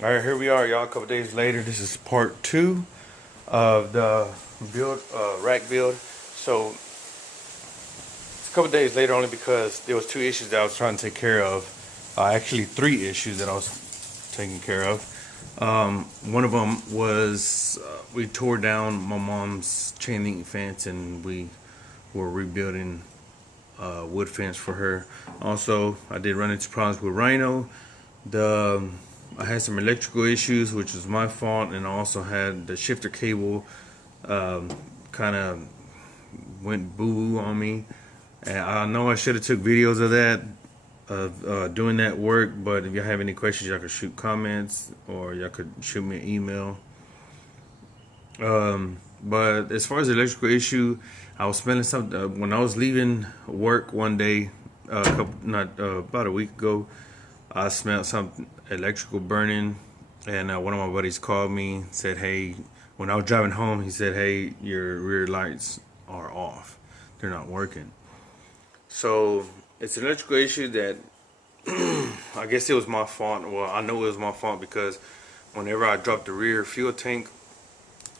All right, here we are, y'all. A couple days later. This is part two of the build, rack build. So it's a couple days later only because there was two issues that I was trying to take care of. Actually, three issues that I was taking care of. One of them was we tore down my mom's chain link fence and we were rebuilding wood fence for her. Also, I did run into problems with Rhino. I had some electrical issues, which was my fault, and I also had the shifter cable kind of went boo-boo on me. And I know I should have took videos of that, of doing that work, but if you have any questions, y'all could shoot comments or y'all could shoot me an email. But as far as the electrical issue, I was smelling something when I was leaving work one day, about a week ago. I smelled some electrical burning, and one of my buddies called me, said, "Hey," when I was driving home, he said, "Hey, your rear lights are off; they're not working." So it's an electrical issue that I guess it was my fault. Well, I know it was my fault because whenever I dropped the rear fuel tank,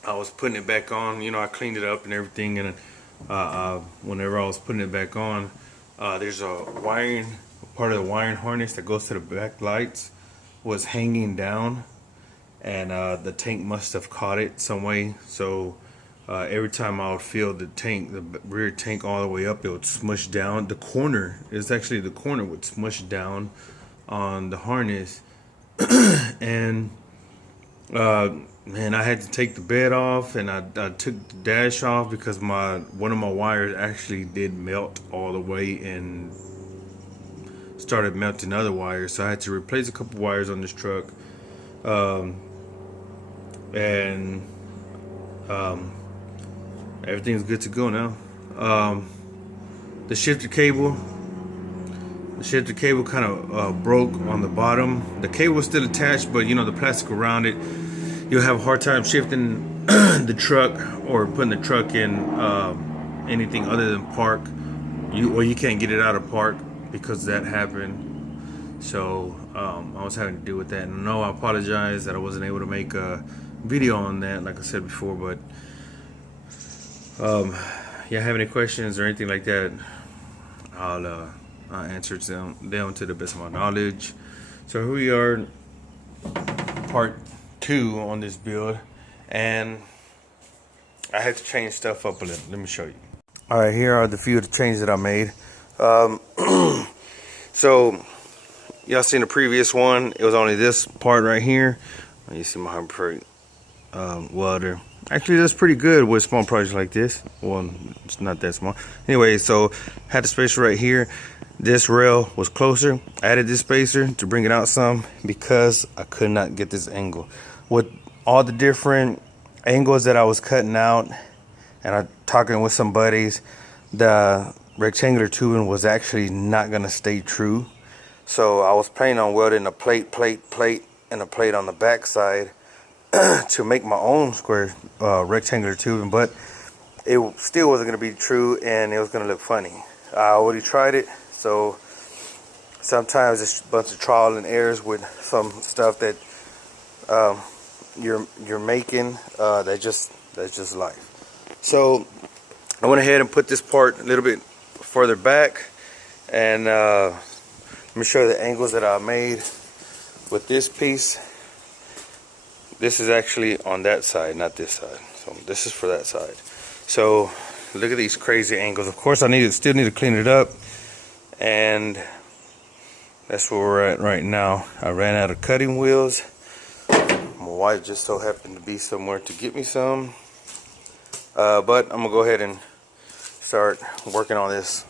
I was putting it back on. You know, I cleaned it up and everything, and whenever I was putting it back on, there's a part of the wiring harness that goes to the back lights was hanging down, and the tank must have caught it some way. So every time I would fill the rear tank all the way up, it would smush down. The corner would smush down on the harness, and man, I had to take the bed off, and I took the dash off because one of my wires actually did melt all the way and started melting other wires. So I had to replace a couple wires on this truck, and everything's good to go now. The shifter cable kind of broke on the bottom. The cable was still attached, but you know, the plastic around it, you'll have a hard time shifting the truck or putting the truck in anything other than park. You can't get it out of park because that happened. So I was having to deal with that. And no, I apologize that I wasn't able to make a video on that, like I said before. But you have any questions or anything like that, I'll answer them to the best of my knowledge. So here we are, part two on this build, and I had to change stuff up a little. Let me show you. All right, here are the few of the changes that I made. So y'all seen the previous one, it was only this part right here. You see my Humber welder. Actually, that's pretty good with small projects like this. Well, it's not that small. Anyway, so had the spacer right here. This rail was closer. I added this spacer to bring it out some because I could not get this angle. With all the different angles that I was cutting out, and I'm talking with some buddies, the rectangular tubing was actually not gonna stay true. So I was planning on welding a plate, and a plate on the back side to make my own square rectangular tubing, but it still wasn't gonna be true, and it was gonna look funny. I already tried it, so sometimes it's a bunch of trial and errors with some stuff that you're making. That's just life. So I went ahead and put this part a little bit further back, and let me show you the angles that I made with this piece. This is actually on that side, not this side. So this is for that side. So look at these crazy angles. Of course, I still need to clean it up, and that's where we're at right now. I ran out of cutting wheels. My wife just so happened to be somewhere to get me some. But I'm gonna go ahead and start working on this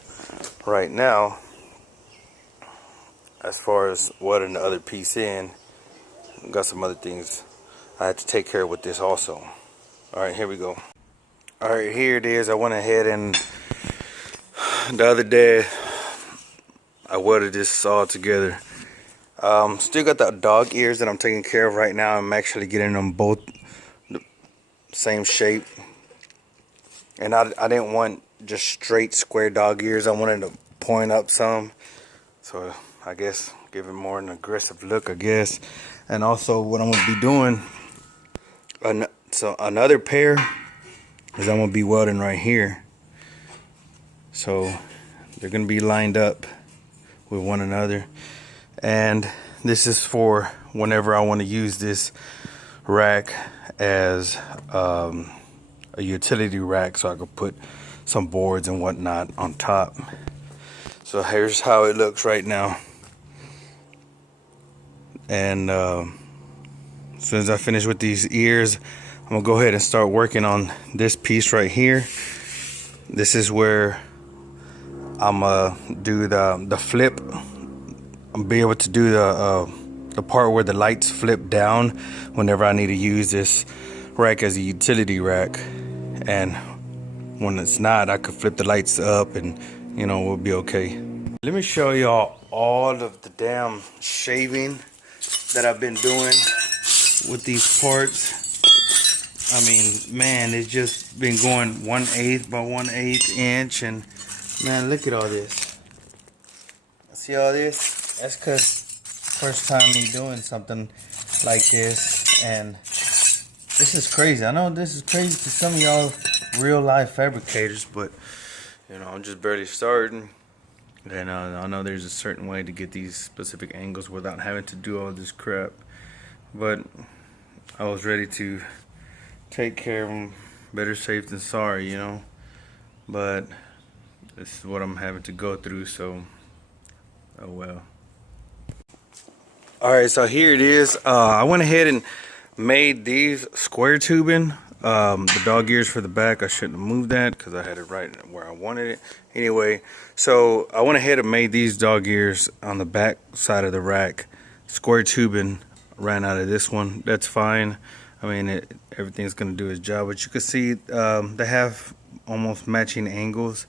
right now. As far as welding the other piece in, got some other things I had to take care of with this also. Alright, here we go. Alright, here it is. I went ahead and the other day I welded this all together. Still got the dog ears that I'm taking care of right now. I'm actually getting them both the same shape. And I didn't want just straight square dog ears. I wanted to point up some. So I guess give it more an aggressive look, I guess. And also what I'm gonna be doing, so another pair is I'm gonna be welding right here. So they're gonna be lined up with one another, and this is for whenever I want to use this rack as a utility rack, so I could put some boards and whatnot on top. So here's how it looks right now. And as soon as I finish with these ears, I'm gonna go ahead and start working on this piece right here. This is where I'm gonna do the flip. I'll be able to do the part where the lights flip down whenever I need to use this rack as a utility rack. And when it's not, I could flip the lights up and, you know, we'll be okay. Let me show y'all all of the damn shaving that I've been doing with these parts. I mean, man, it's just been going 1/8 by 1/8 inch, and man, look at all this. See all this? That's cause first time me doing something like this, and this is crazy. I know this is crazy to some of y'all real life fabricators, but you know, I'm just barely starting. And I know there's a certain way to get these specific angles without having to do all this crap. But I was ready to take care of them. Better safe than sorry, you know. But this is what I'm having to go through, so oh well. Alright, so here it is. I went ahead and made these square tubing. The dog ears for the back, I shouldn't have moved that because I had it right where I wanted it. Anyway, so I went ahead and made these dog ears on the back side of the rack. Square tubing, ran out of this one. That's fine. I mean, everything's going to do its job. But you can see they have almost matching angles.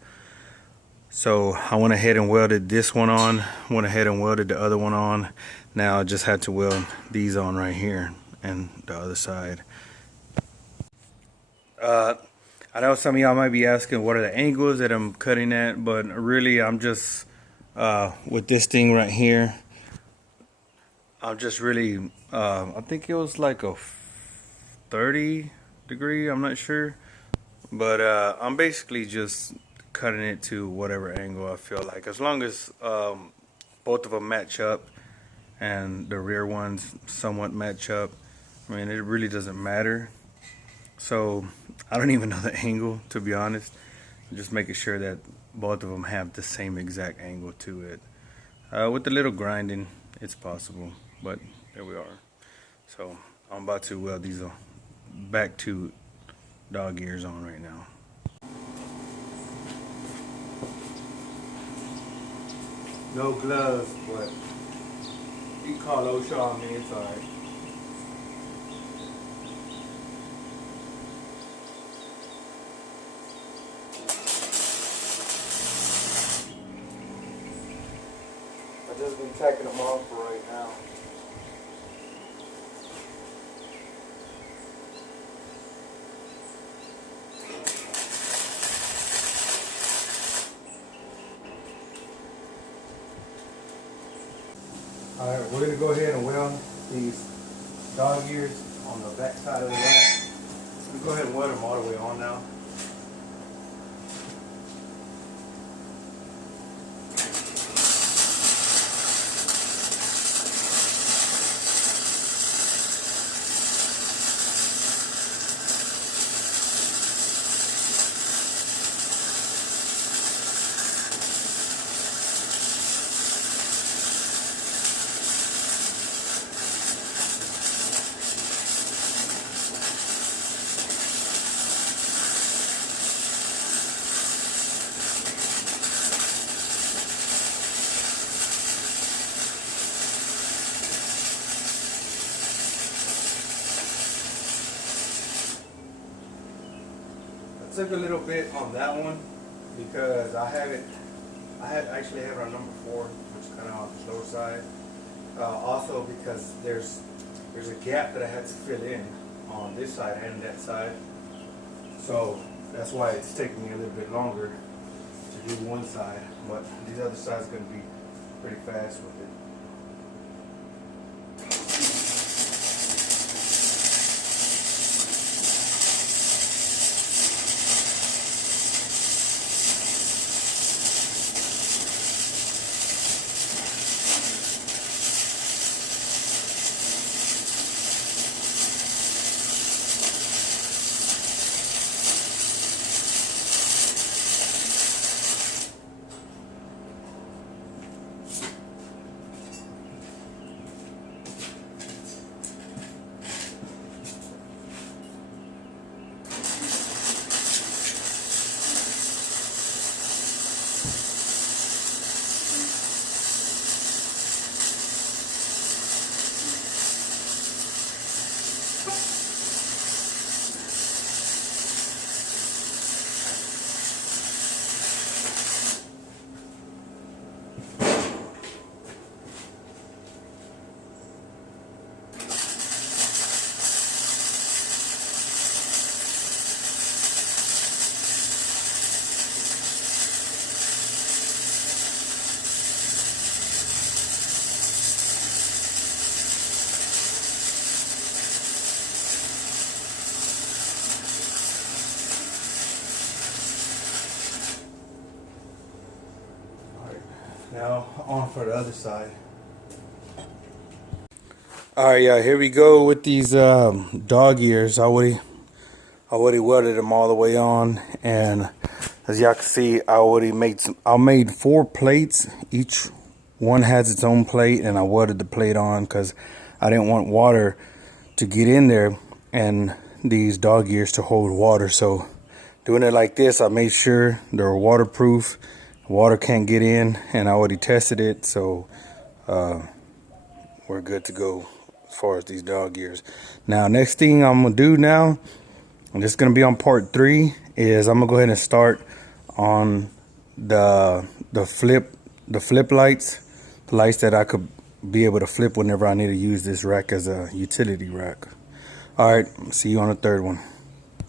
So I went ahead and welded this one on. Went ahead and welded the other one on. Now I just had to weld these on right here and the other side. I know some of y'all might be asking what are the angles that I'm cutting at, but really I'm just with this thing right here, I'm just really I think it was like a 30 degree, I'm not sure, but I'm basically just cutting it to whatever angle I feel like, as long as both of them match up and the rear ones somewhat match up. I mean, it really doesn't matter. So I don't even know the angle, to be honest. I'm just making sure that both of them have the same exact angle to it. With a little grinding, it's possible, but there we are. So I'm about to weld these back to dog ears on right now. No gloves, but you can call O'Shaw on me, it's alright. I've just been taking them off for right now. Alright, we're going to go ahead and weld these dog ears on the back side of the rack. We'll go ahead and weld them all the way on now. I took a little bit on that one because I actually have it on number 4, which is kind of on the slower side. Also because there's a gap that I had to fill in on this side and that side, so that's why it's taking me a little bit longer to do one side. But these other sides are going to be pretty fast with it. Now on for the other side. Alright, yeah, here we go with these dog ears. I already welded them all the way on, and as y'all can see, I made 4 plates. Each one has its own plate, and I welded the plate on because I didn't want water to get in there and these dog ears to hold water. So doing it like this, I made sure they're waterproof. Water can't get in, and I already tested it, so we're good to go as far as these dog ears. Now, next thing I'm gonna do now, and this is gonna be on part 3, is I'm gonna go ahead and start on the flip lights, the lights that I could be able to flip whenever I need to use this rack as a utility rack. All right, see you on the third one.